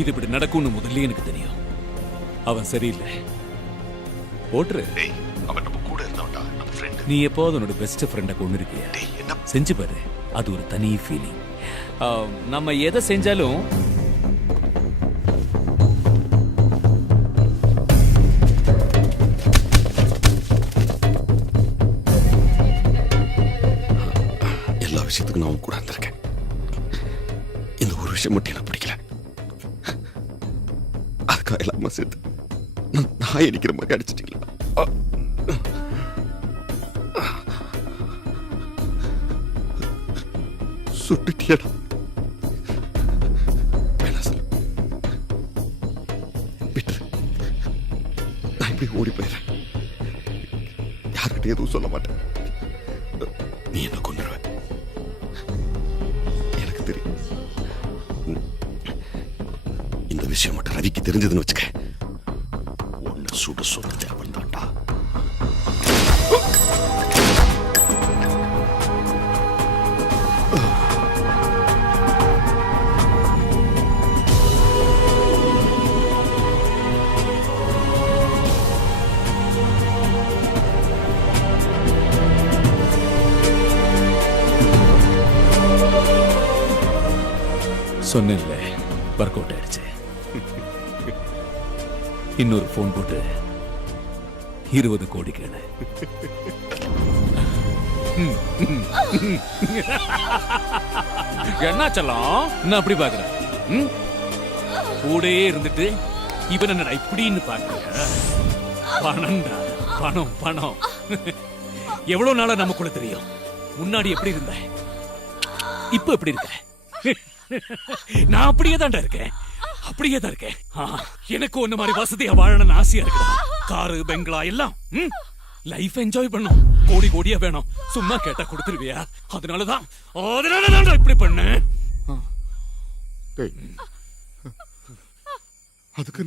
இது இப்படி நடக்கும்னு முதல்ல எனக்கு தெரியும். அவன் சரியில்லை. போட்டுரு. அவன் நம்ம கூட இருந்தவன்டா, நம்ம ஃப்ரெண்ட். நீ எப்போது உன்னோட பெஸ்ட் ஃப்ரெண்டை கொண்டு இருக்கியா? என்ன செஞ்சு பாரு, அது ஒரு தனி ஃபீலிங். நம்ம எதை செஞ்சாலும் எல்லா விஷயத்துக்கும் நான் கூட இருந்திருக்கேன். இந்த ஒரு விஷயம் மட்டும் எனக்கு பிடிக்கல. அதுக்காக இல்லாம சேர்த்து நான் அடிக்கிற மாதிரி அடிச்சிட்டீங்களா? சுட்டுட்டியடா. விட்டு நான் இப்படி ஓடி போயிடுறேன். யார்கிட்ட எதுவும் சொல்ல மாட்டேன். நீ என்ன கொண்டுருவ எனக்கு தெரியும். இந்த விஷயம் மட்டும் ரவிக்கு தெரிஞ்சதுன்னு வச்சுக்க, உன்னை சுட சொல்றது அவன் தான்டா. சொன்னில்ல, ஒர்க் அவுட் ஆயிடுச்சு. இன்னொரு போன் போட்டு 20 கோடி கேளு. என்னாச்சலாம் நான் அப்படி பாக்குறேன். கூடயே இருந்துட்டு இவன் என்ன இப்படின்னு பாக்குற? பணம்டா, பணம் பணம். எவ்வளவு நாளா நமக்குள்ள தெரியும். முன்னாடி எப்படி இருந்த, இப்ப எப்படி இருக்க? நான் அப்படியே தான்டா இருக்கேன், அப்படியே தான் இருக்கேன். எனக்கு ஒண்ணு மாதிரி வசதியா வாழணும்னு ஆசையா இருக்குடா. காரு பெங்களா எல்லாம் லைஃப் என்ஜாய் பண்ணும். கோடி கோடியா வேணும். சும்மா கேட்டா கொடுத்துருவியா? அதனாலதான் இப்படி பண்ண. அதுக்கு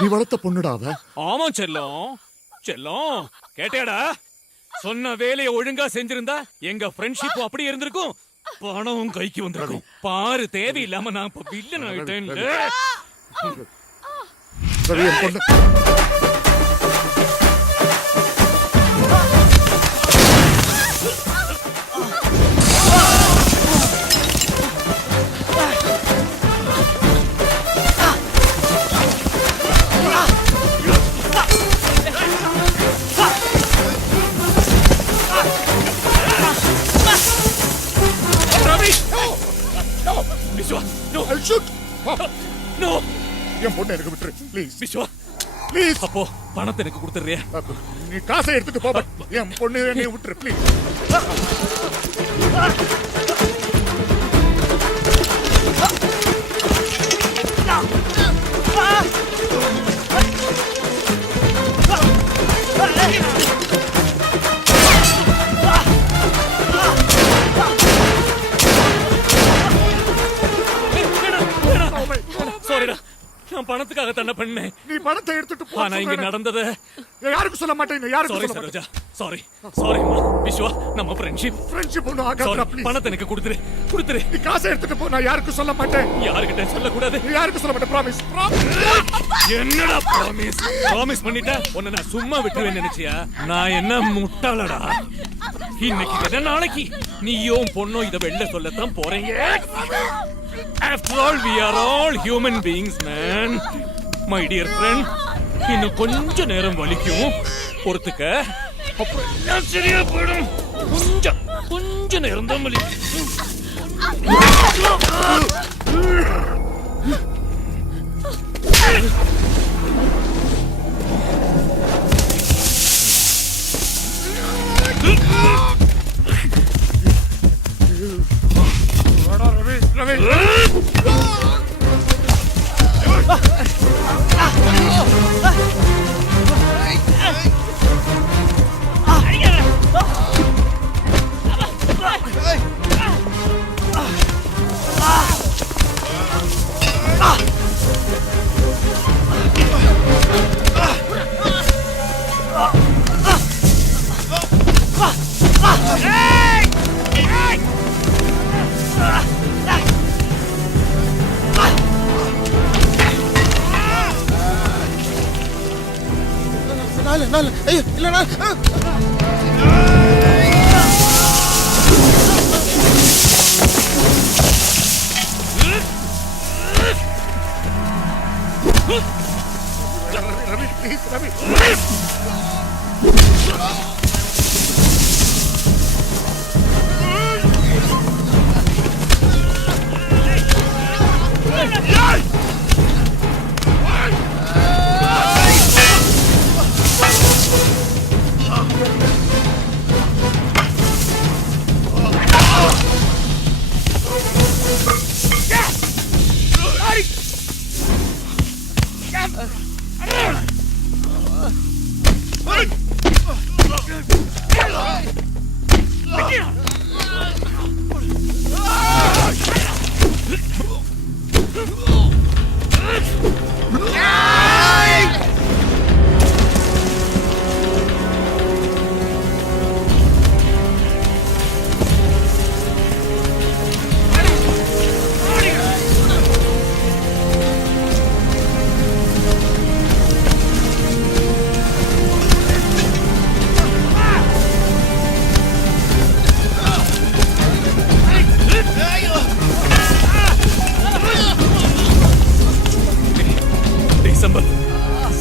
நீ வளர்த்த பொண்ணுடாவ. ஆமா செல்லம், செல்லம் கேட்டியாடா? சொன்ன வேலையை ஒழுங்கா செஞ்சிருந்தா எங்க ஃப்ரெண்ட்ஷிப் அப்படி இருந்திருக்கும். பணம் கைக்கு வந்திருக்கும். பாரு, தேவையில்லாம நான் இப்ப வில்லன் ஆயிட்டேன். ரவி என் பொண்ணு. என் பொண்ணு எனக்கு விட்டுரு ப்ளீஸ். விஸ்வா ப்ளீஸ். அப்போ பணத்தை எனக்கு கொடுத்துறியா? நீ காசை எடுத்துட்டு போ. என் பொண்ணு என்னை விட்டுரு ப்ளீஸ். சாரிடா, நான் பணத்துக்காக தன்னை பண்ணேன். நீ பணத்தை எடுத்துட்டு போ. ஆனா இங்க நடந்தது யாருக்கும் சொல்ல மாட்டேன். யாருக்கும் சாரி சொல்ல மாட்டேன். Saroja, sorry sorry Viswa. நம்ம ஃப்ரெண்ட்ஷிப் ஒண்ணு ஆகாதடா ப்ளீஸ். பணத்தை எனக்கு கொடுத்துரு. நீ காசை எடுத்துட்டு போ. நான் யாருக்கும் சொல்ல மாட்டேன். யாருக்கிட்ட சொல்ல கூடாது. நீ யாருக்கும் சொல்ல மாட்டேன். ப்ராமிஸ். என்னடா ப்ராமிஸ்? ப்ராமிஸ் பண்ணிட்ட உன்னை நான் சும்மா விட்டுருவேன் நினைச்சியா? நான் என்ன முட்டாளடா? இன்னைக்கு இல்ல நாளைக்கு நீயும் பொண்ணும் இதை வெளில சொல்லத்தான் போறீங்க. After all, we are all human beings, man. My dear friend, இன்னும் கொஞ்ச நேரம் வலிக்கும், பொறுத்துக்க. அப்புறம் எல்லாம் சரியா போயிடும். கொஞ்ச நேரம் தான் வலிக்கும். நாலு ஐயோ இல்ல ரவி ப்ளீஸ் ரவி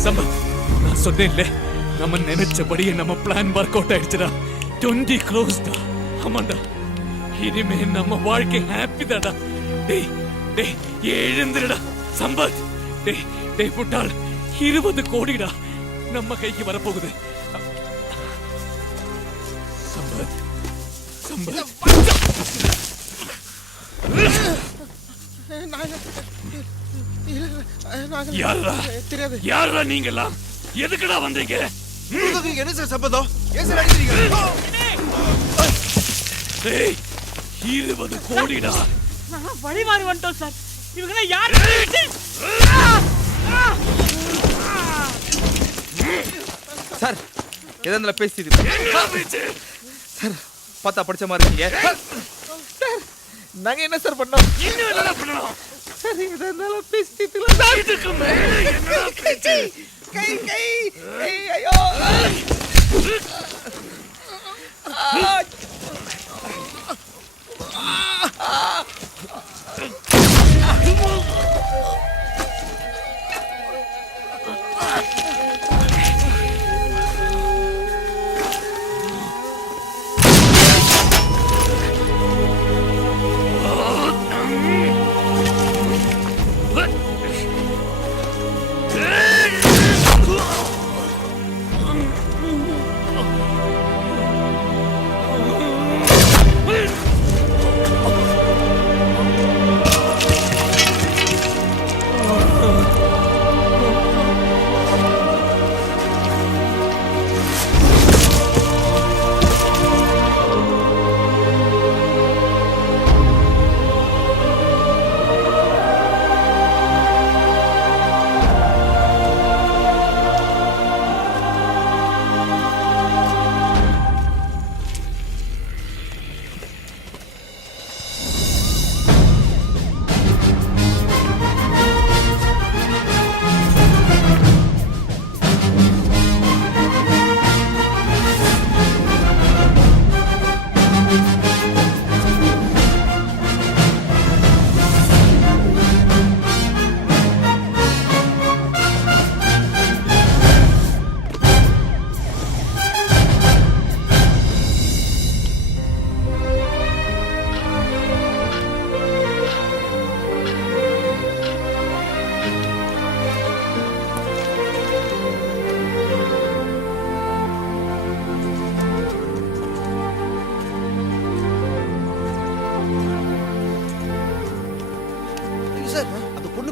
சம்பத், நான் சொன்னேன்ல, நம்ம நினைச்சபடியே நம்ம பிளான் ஒர்க் அவுட் ஆயிடுச்சுடா. 20 crores டா. ஆமாண்டா, இனிமே நம்ம வாழ்க்கை ஹாப்பி தாடா. டேய் டேய் எழுந்துடா சம்பத். டேய் முட்டாள், 20 கோடிடா நம்ம கைக்கு வரப்போகுது. சம்பத் சம்பத் யாரா நீங்கெல்லாம்? எதுக்குடா வந்தீங்க? என்ன சார் சம்பந்தம்? ஏன் சார் அடிக்கிறீங்க? 20 கோடிடா. வழி மாறி வந்துட்டோம் சார். இவங்க யாரு? சார் எதனால பேசிட்டு சார் பார்த்தா படிச்ச மாதிரி இருக்கீங்க. நாங்க என்ன சார் பண்ணோம்? என்ன பண்ணணும்? சார் எதனால பேசிட்டு சார் இதுக்கு மேல என்னடா பேச்சு? கை ஐயோ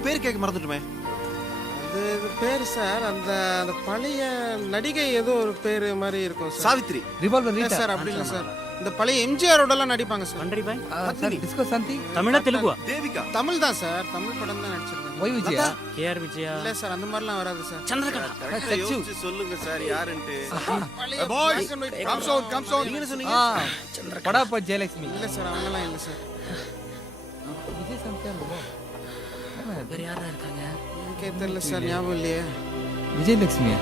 பேர் கேட்க மறந்துட்டுமே. அது பேர் சார் அந்த அந்த பழைய நடிகை ஏதோ ஒரு பேர் மாதிரி இருக்கும் சார். சாவித்ரி. Revolver sir. அப்படி இல்லை சார், இந்த பழைய எம்ஜிஆரோட எல்லாம் நடிப்பாங்க சார். பண்ரி பாய் டிஸ்கோ சாந்தி. தமிழா தெலுங்குவா? தேவிகா. தமிழ் தான் சார், தமிழ் படம் தான் நடிச்சிருக்காங்க. ஒய் விஜயா. கேஆர் விஜயா இல்ல சார், அந்த மாதிரிலாம் வராது சார். சந்திரகலா. யோசிச்சு சொல்லுங்க சார் யாருன்னு. Boys come sound come sound. நீங்க என்ன சொன்னீங்க? படாப்பா ஜெயலட்சுமி. இல்ல சார், அவங்கலாம் இல்ல சார். விஜய் சந்தியா வேற யாரா இருக்காங்க? எனக்கே தெரியல சார், ஞாபகம் இல்லையே. விஜயலட்சுமியா?